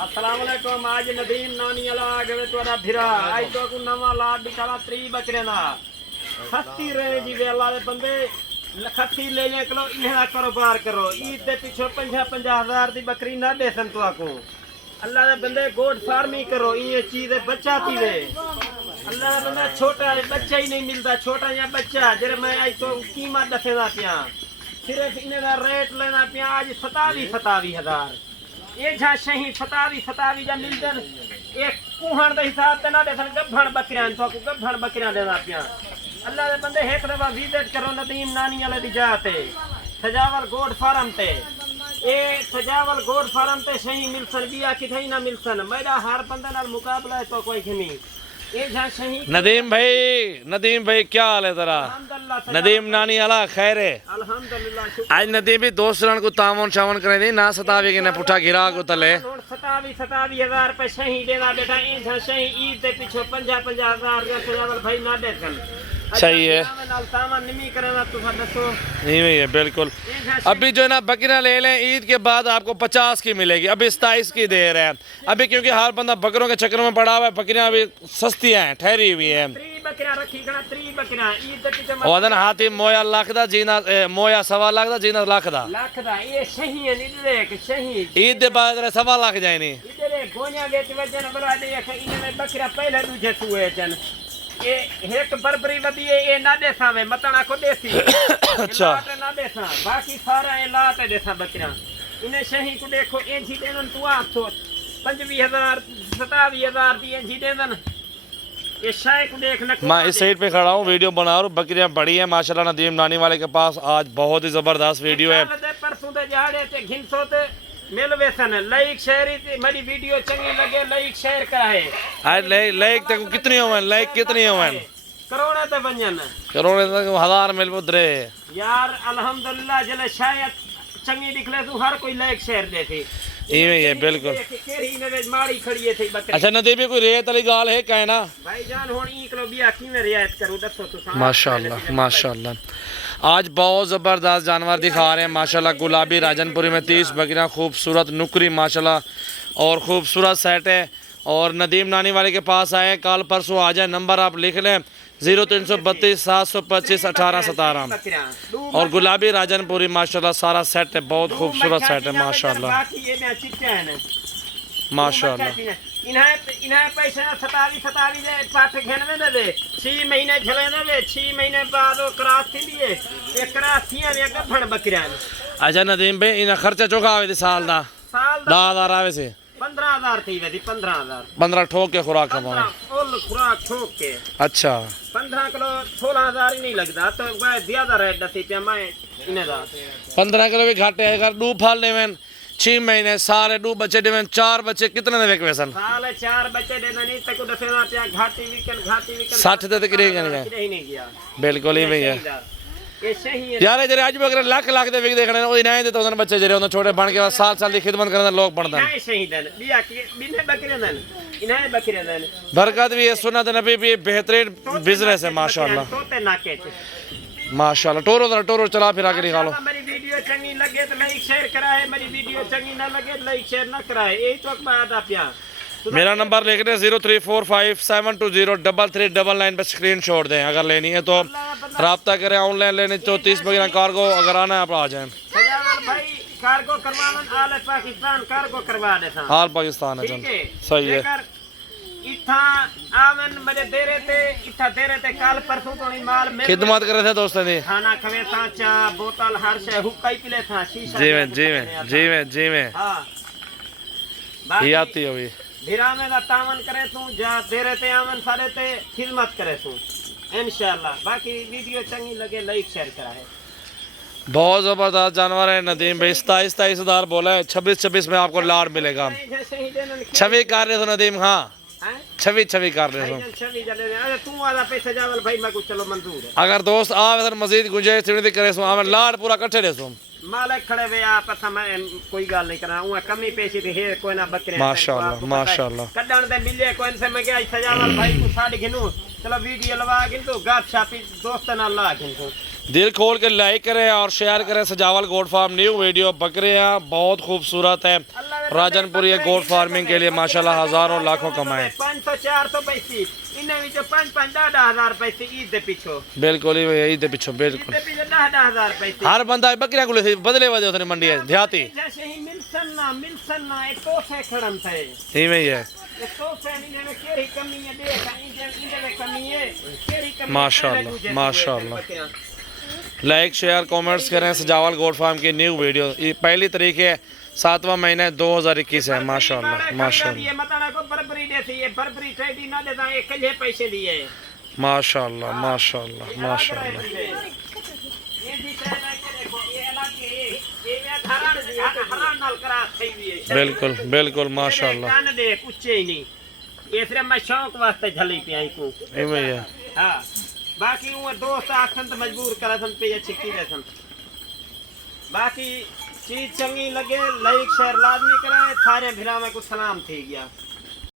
अस्सलाम वालेकुम। आज नदीम नानी अला गवे तोरा भिरा आज तो को नवा लाड दिखाला 3 बकरे ना सस्ती रहे जी वे अल्लाह दे बंदे लखती ले ले किलो इन्हें कारोबार करो ईद दे पीछे 50,000 दी बकरी ना देसन तो आको अल्लाह दे बंदे गोट फार्मिंग करो ये चीज बच्चा थी वे अल्लाह दे बंदा छोटा बच्चा ही नहीं मिलता छोटा या बच्चा जरे मैं आज तो कीमत दसेदा पिया सिर्फ इन्हें दा रेट लेना पिया आज 27,000 ये झा शही 27 जा मिलदन एक कुहण दे हिसाब ते ना देसन गभण बकरियां तो को गभण बकरियां देना पिया अल्लाह दे बंदे एक दफा विजिट करो नदीम नानी वाले दी जाते सजावल गोड फार्म ते ए सजावल गोड फार्म ते शही मिलसन बिया किथे ना मिलसन मेरा हर बंदे नाल मुकाबला है तो कोई नहीं ए झा शही नदीम भाई क्या हाल है तेरा नदीम नानी अला खैर है अल्हम्दुलिल्लाह आज नदीम भी दोस्त जन को तावन शावन करे दी ना सतावे के ना पुठा गिरा को तले 27,000 रुपए शही देना बेटा ए झा शही ईद दे पीछे 50,000 का सजावल भाई ना देसन सही है नहीं है बिल्कुल। अभी जो है ना बकरियां ले लें ईद के बाद आपको 50 की मिलेगी अभी 27 की दे रहे हैं अभी क्योंकि हर बंदा बकरों के चक्कर में पड़ा हुआ है बकरियां अभी सस्ती हैं ठहरी हुई हैं वजन हाथी मोया लाख दा जीना मोया 1.25 लाख दा जीना लाख दा ईद के बाद 1.25 लाख जाए नहीं ये एक बरबरी वदी ये ना देसा में मतना को देसी अच्छा ना देसा बाकी सारा ये लाते देसा बकरियां इन्हें शही को देखो ए जी देन तू आप सोच 25,000 27,000 दी ए जी देन ये शाय को देख न मैं इस साइड पे खड़ा हूँ वीडियो बना रहा हूँ बकरियां बड़ी हैं माशाल्लाह नदीम नानी वाले के पास आज बहुत ही जबरदस्त वीडियो है परसों दे जाड़े ते घिनसो ते मेल वेसन लाइक शेयर मेरी वीडियो चंगी लगे लाइक शेयर कराए आज लाइक तक कितनी होवन लाइक कितनी होवन करोड़ ते बंजन करोड़ तक 1000 मिल पुत्रे यार अल्हम्दुलिल्लाह जले शायद चंगी दिखले तू हर कोई लाइक शेयर देती इवे ही है बिल्कुल केरी ने माड़ी खड़ी है थी बकरी अच्छा नदीम कोई रेत वाली गाल है काहे ना भाईजान हुन ई किलो बिया किवें रियायत करूं दसो तो माशाल्लाह माशाल्लाह आज बहुत ज़बरदस्त जानवर दिखा रहे हैं माशाल्लाह गुलाबी राजनपुरी में 30 बकरियां खूबसूरत नुकरी माशाल्लाह और खूबसूरत सेट है और नदीम नानी वाले के पास आए कल परसों आ जाए नंबर आप लिख लें 0332 725 1817 और गुलाबी राजनपुरी माशाल्लाह सारा सेट है बहुत खूबसूरत सेट है माशाल्लाह माशाल्लाह इन्हें पैसे 27 दे पाठ घेनवे दे दे 6 महीने झले दे 6 महीने बाद वो क्रास थी लिए ये क्रास थी ने गभण बकरियां अच्छा नदीम भाई इन खर्चा चोका आवे साल दा 10,000 आवे से 15,000 थी वेदी 15,000 ठोक के खुराक खवाओ फुल खुराक ठोक के अच्छा 15 किलो 16,000 ही नहीं लगता तो वह ज्यादा रेट दसी पे मैं इने दा 15 किलो भी घाटे है अगर दू फाल लेवन 6 महीने साल 2 बच्चे देवन 4 बच्चे कितने दे वेसन साल 4 बच्चे देना नहीं तक दसेना पे घाटी वीकन 60 दे तक नहीं गया बिल्कुल ही भैया ये सही है यार जरे आज भी अगर लाख दे विक देखने ओ इनाय दे तो बच्चे जरे उन छोटे बन के साल दी खिदमत करने लोग पढ़दा है सही दन बिया के बिने बकरे दन इनाय बकरे दन बरकत भी है सुन्नत नबी भी बेहतरीन बिजनेस है माशाल्लाह तोते नाके माशाल्लाह टोरो चला फिरा के निकालो मेरी वीडियो चंगी लगे तो लाइक शेयर कराए मेरी वीडियो चंगी ना लगे तो लाइक शेयर ना कराए यही तो बात आप यहाँ मेरा नंबर लिख रहे 0345720399 पे स्क्रीनशॉट दें अगर लेनी है तो रब्ता करें ऑनलाइन लेनी तो 30 बकरियां कार्गो अगर आना है आप आ जाएं भाई कार्गो करवावन आल पाकिस्तान कार्गो करवा देता हाल पाकिस्तान है सही है इथा आवन मरे देरे ते काल परसों तो नहीं माल में खिदमत करे थे दोस्तों ने खाना खवे था चा बोतल हर शे हुक्का ही पिले था शीशा जी में हां ये आती होगी धीरा में का तावन करे तू जा देरे ते आवन सारे ते खिदमत करे तू इंशाल्लाह बाकी वीडियो चंगी लगे लाइक शेयर कराए बहुत जबरदस्त जानवर है नदीम भाई 27,000 बोला है 26 में आपको लाड मिलेगा 26 कर रहे हो नदीम हाँ 26 कर रहे हो तू वाला पैसा जावल भाई मैं कुछ चलो मंजूर है अगर दोस्त आवे मजीद गुंजाइश करे सो आवे लाड पूरा इकट्ठे दे सो मालिक खड़े वे आप मैं कोई गल नहीं करा उहा कमी पेशी थी हे कोई ना बकरे माशाल्लाह कड्डण दे मिले कोई से मैं क्या सजावल भाई को साड़ी गिनू चलो वीडियो लवा गिनतो गप शापी दोस्त ना ला गिनतो दिल खोल के लाइक करें और शेयर करें सजावल गोट फार्म न्यू वीडियो बकरियां बहुत खूबसूरत है राजनपुरी गोट फार्मिंग के लिए माशाल्लाह हजारों लाखों कमाए 500 400 पैसे इन्हें विचों 5 10 हजार पैसे ईद दे पिछो बिल्कुल ही यही दे पीछे ईद बिल्कुल दे पिछो 10 हजार पैसे हर बंदा बकरियां को ले बदले वदे उतने मंडी है देहाती जैसे ही मिलसन ना एक तो से खड़न थे इवें ही है एक तो से इन्हें में केरी कमी है देख इन्हें में कमी है केरी कमी माशाल्लाह माशाल्लाह लाइक शेयर कमेंट्स करें सजावल गोट फार्म की न्यू वीडियो ये पहली तारीख है 7वां महीना 2021 है माशाल्लाह माशाल्लाह ये मताना को बरबरी देती है बरबरी ट्रेडी ना देता एक कले पैसे दिए माशाल्लाह माशाल्लाह माशाल्लाह ये भी कहना है देखो ये अलग है ये हरान नाल करा थई हुई है बिल्कुल बिल्कुल माशाल्लाह कान दे कुछ ही नहीं ये सिर्फ मैं शौक वास्ते झली पे आई को इवें ही है हां बाकी वो दोस्त आखन तो मजबूर करा सन पे छिकी दे सन बाकी चीज चंगी लगे लाइक शेयर लाजमी करें सारे भिरा में कुछ सलाम थी गया।